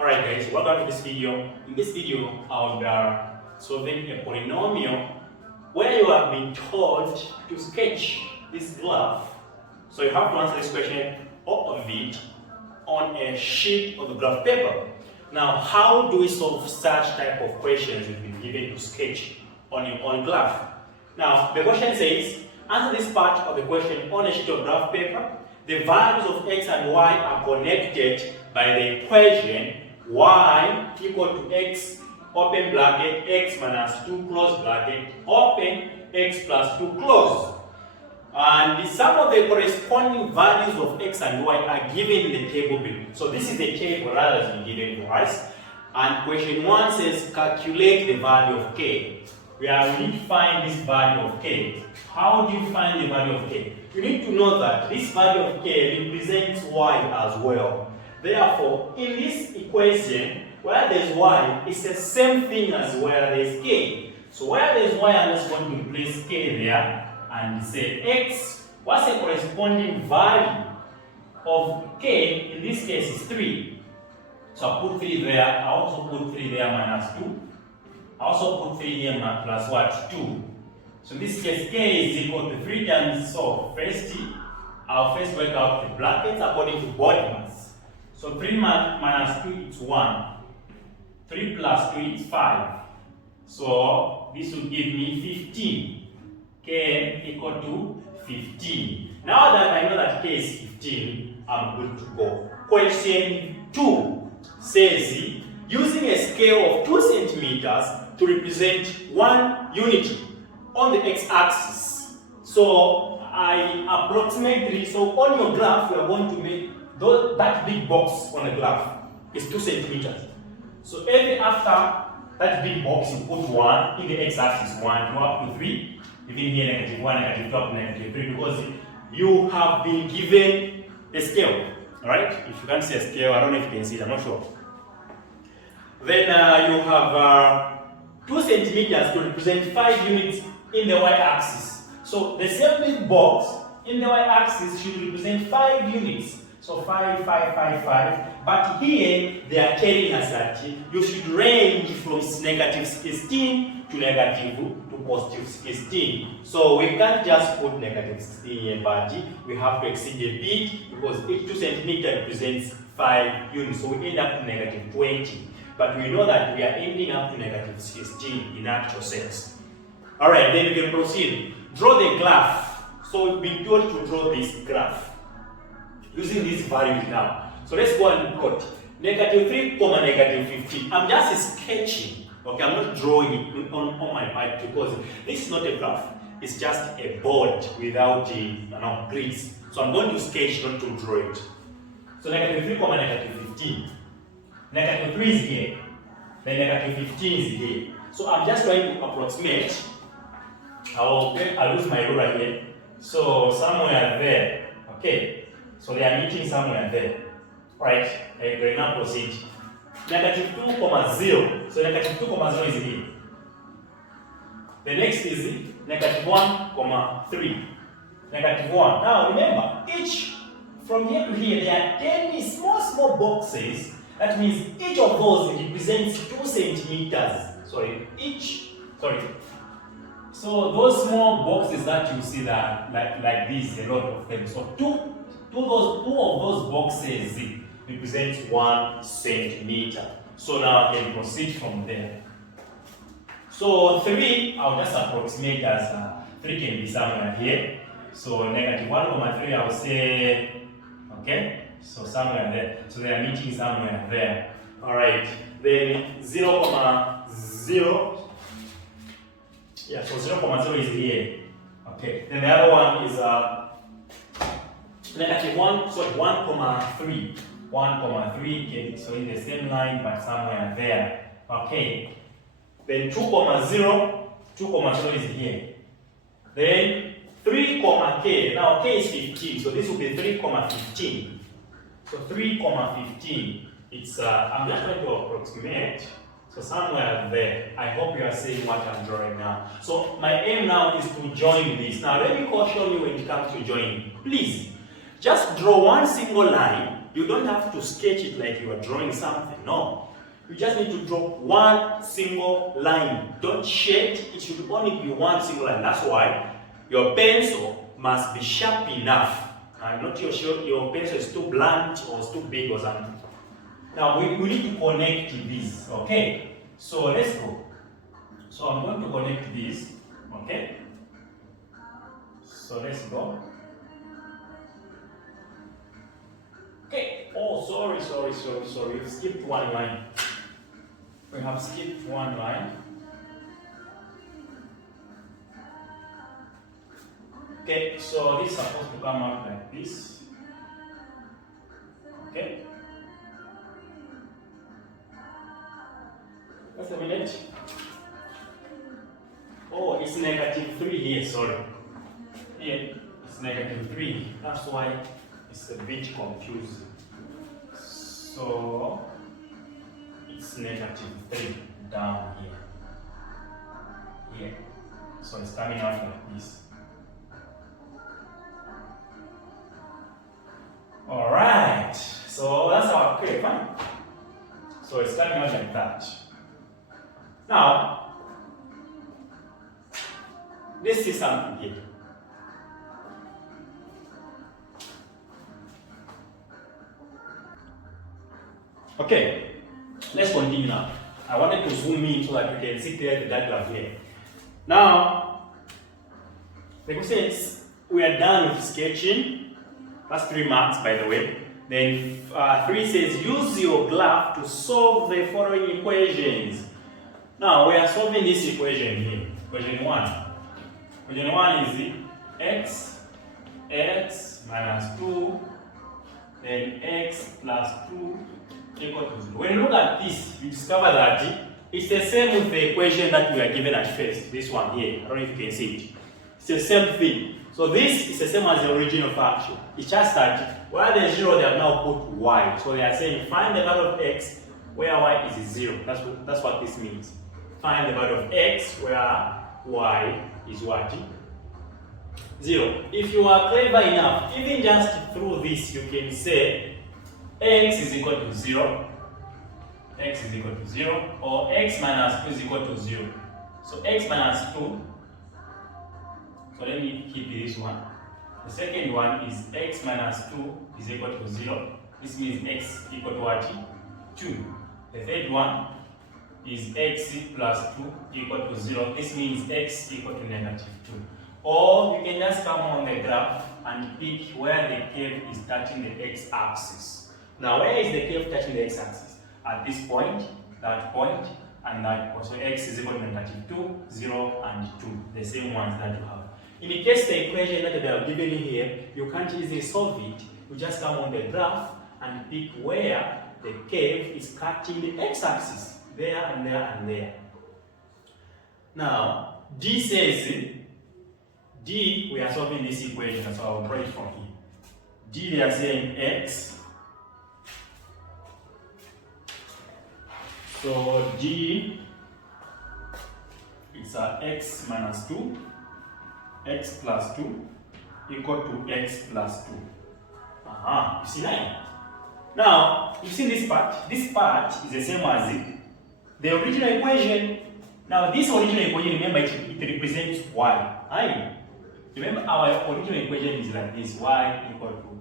Alright guys, welcome to this video. In this video, I'll be solving a polynomial where you have been told to sketch this graph. So you have to answer this question, all of it, on a sheet of the graph paper. Now, how do we solve such type of questions you've been given to sketch on your own graph? Now, the question says, answer this part of the question on a sheet of graph paper. The values of x and y are connected by the equation y equal to x, open bracket, x minus 2, close bracket, open, x plus 2, close. And the sum of the corresponding values of x and y are given in the table below. So this is the table that has been given to us. And question 1 says, calculate the value of k. We need to find this value of k. How do you find the value of k? You need to know that this value of k represents y as well. Therefore, in this equation, where there's y, it's the same thing as where there's k. So where there's y, I'm just going to replace k there and say x. What's the corresponding value of k? In this case, is 3. So I put 3 there. I also put 3 there minus 2. I also put 3 here plus what? 2. So in this case, k is equal to 3 times. So first, I'll first work out the brackets according to body mass. So 3 minus 2 is 1. 3 plus 2 is 5. So this will give me 15. K equal to 15. Now that I know that k is 15, I'm good to go. Question 2 says, using a scale of 2 centimeters to represent 1 unit on the x-axis. So I approximately, so on your graph, we are going to make that big box on the graph is 2 centimeters. So every after that big box, you put 1 in the x-axis, 1, go up to 3. Even here, negative 1, negative 2, up to negative 3, because you have been given a scale. Alright? If you can't see a scale, I don't know if you can see it, I'm not sure. Then you have 2 centimeters to represent 5 units in the y-axis. So the same big box in the y-axis should represent 5 units. So 5, 5, 5, 5. But here they are telling us that you should range from negative 16 to negative to positive 16. So we can't just put negative 16 here, but we have to exceed a bit because each 2 centimeters represents 5 units. So we end up to negative 20. But we know that we are ending up to negative 16 in actual sense. Alright, then we can proceed. Draw the graph. So we've been told to draw this graph using these values now. So let's go and plot negative 3, negative 15. I'm just sketching. Okay, I'm not drawing it on my part because this is not a graph. It's just a board without the grids. So I'm going to sketch, not to draw it. So negative 3, negative 15. Negative 3 is here. Then negative 15 is here. So I'm just trying to approximate. I'll use my ruler here. So somewhere there. Okay. So they are meeting somewhere there. Right? I will now proceed. Negative 2, 0. So negative 2, 0 is here. The next is negative 1, 3. Negative 1. Now remember, each from here to here, there are 10 small boxes. That means each of those represents 2 centimeters. So those small boxes that you see that like this, a lot of them. So two of those boxes represents 1 centimeter. So now I can proceed from there. So 3, I'll just approximate as 3 can be somewhere here. So negative 1, 3, I'll say, okay, so somewhere there. So they are meeting somewhere there. Alright, then 0, 0. Yeah, so 0, is here. Okay, then the other one is negative 1, so 1, 3. 1, 3, okay, so in the same line but somewhere there. Okay. Then 2, 0, 2, is here. Then 3, k. Now k is 15, so this will be 3, 15. So 3, 15. It's I'm just going to approximate. So somewhere there. I hope you are seeing what I'm drawing now. So my aim now is to join this. Now let me caution you when it comes to joining. Please, just draw one single line you don't have to sketch it like you are drawing something. No. You just need to draw one single line. Don't shade, it should only be one single line. That's why your pencil must be sharp enough. Not your pencil is too blunt or it's too big or something. Now we need to connect this. Okay? So let's go. So I'm going to connect this. Okay? So let's go. Okay. Oh, sorry. We've skipped one line. We have skipped one line. Okay, so this is supposed to come out like this. Okay. Just a minute. Oh, it's -3 here, sorry. Here, it's -3. That's why it's a bit confusing. So, it's -3 down here. Here. So it's coming out like this. Alright. So that's our okay, fine. So it's coming out like that. Now, let's see something here. Okay, let's continue now. I wanted to zoom in so that you can see clearly the diagram here. Now, the question is, we are done with sketching. That's 3 marks, by the way. Then 3 says, use your graph to solve the following equations. Now, we are solving this equation here. Equation 1. Equation 1 is x minus 2, then x plus 2 equal to 0. When you look at this, you discover that it's the same with the equation that we are given at first. This one here. I don't know if you can see it. It's the same thing. So this is the same as the original function. It's just that where there's 0, they have now put y. So they are saying find the value of x where y is 0. That's what this means. Find the value of x where y is what? 0. If you are clever enough, even just through this, you can say x is equal to 0. X is equal to 0. Or x minus 2 is equal to 0. So x minus 2. So let me keep this one. The second one is x minus 2 is equal to 0. This means x equal to what? 2. The third one is x plus 2 equal to 0. This means x equal to -2. Or you can just come on the graph and pick where the curve is touching the x-axis. Now, where is the curve touching the x-axis? At this point, that point, and that point. So x is equal to -2, 0, and 2. The same ones that you have. In the case the equation that they are given here, you can't easily solve it. You just come on the graph and pick where the curve is cutting the x-axis. There and there and there. Now, D says, D, we are solving this equation, so I'll draw it from here. D, they are saying x. So D, it's x minus 2. X plus 2 equal to x plus 2. You see now? Now, you see this part? This part is the same as the original equation. Now, this original equation, remember, it represents y. Remember, our original equation is like this: y equal to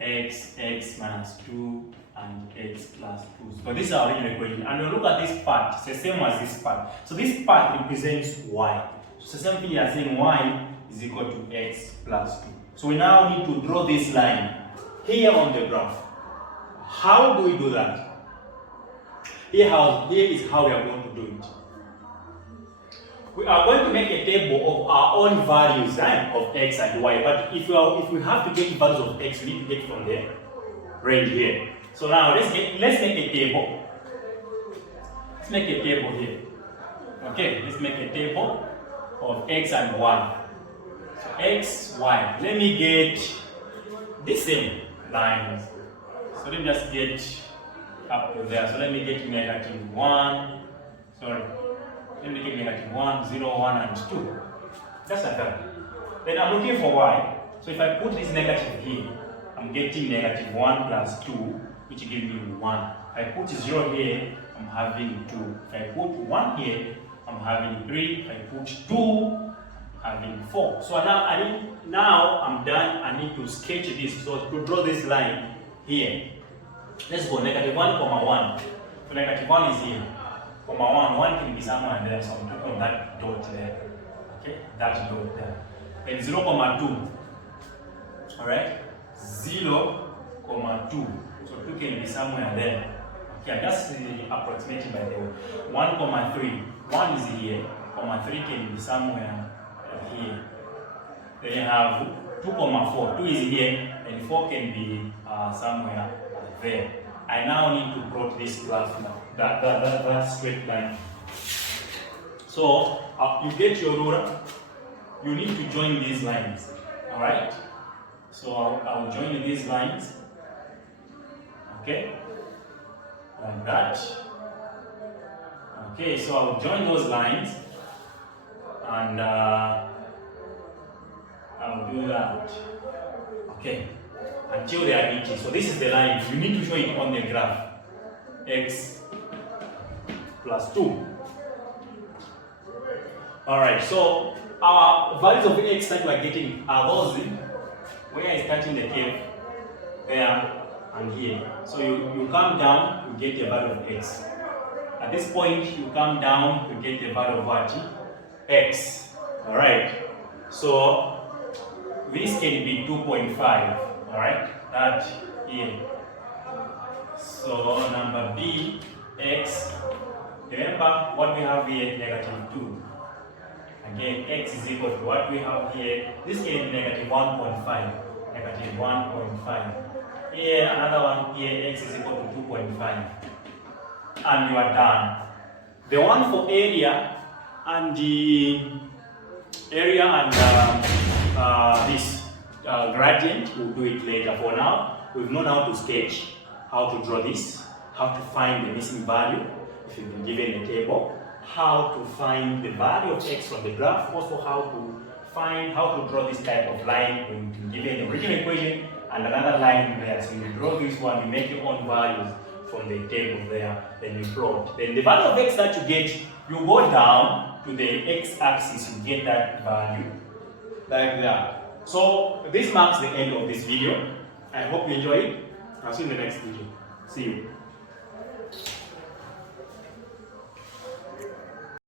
x minus 2, and x plus 2. So, this is our original equation. And we look at this part, it's the same as this part. So, this part represents y. So, the same thing you are saying y is equal to x plus 2. So we now need to draw this line here on the graph. How do we do that? Here is how we are going to do it. We are going to make a table of our own values of x and y. But if we have to get values of x, we need to get from the range here. So now let's make a table. Let's make a table here. Okay, let's make a table of x and y. So x, y. Let me get the same lines. So let me just get up to there. So let me get -1. Sorry. Let me get -1, 0, 1, and 2. Just like that. Then I'm looking for y. So if I put this negative here, I'm I'm getting negative 1 plus 2, which gives me 1. If I put 0 here, I'm having 2. If I put 1 here, I'm having 3. If I put 2, I'm having 4. So now I'm done. I need to sketch this. So to draw this line here, let's go negative 1, comma 1. So negative 1 is here. Comma 1 can be somewhere there. So I'm talking on that dot there. Okay, that dot there. Then 0, comma 2. Alright? 0, comma 2. So 2 can be somewhere there. Okay, just approximating by the way. 1, comma 3. 1 is here. Comma 3 can be somewhere here. Then you have 2, comma 4. 2 is here, and 4 can be somewhere there. I now need to plot this graph now. That straight line. So you get your ruler. You need to join these lines. All right. So I'll join these lines. Okay. Like that. Okay. So I'll join those lines, and I'll do that. Okay. Until they are meeting. So this is the line. You need to show it on the graph. X plus 2. Alright, so our values of x that we are getting are those where I start in the curve, there and here. So you come down, you get the value of x. At this point, you come down, you get the value of what? X. Alright, so this can be 2.5. Alright, that here. So number B, x. Remember what we have here, negative 2. Again, x is equal to what we have here. This can be negative 1.5. Negative 1.5. Here, another one here, x is equal to 2.5. And you are done. The one for area and the area and this gradient, we'll do it later. For now, we've known how to sketch, how to draw this, how to find the missing value if you've been given a table, how to find the value of x from the graph, also how to draw this type of line when you've been given the original equation and another line there. So you draw this one, you make your own values from the table there, then you plot. Then the value of x that you get, you go down to the x-axis, you get that value like that. So this marks the end of this video. I hope you enjoyed it. I'll see you in the next video. See you.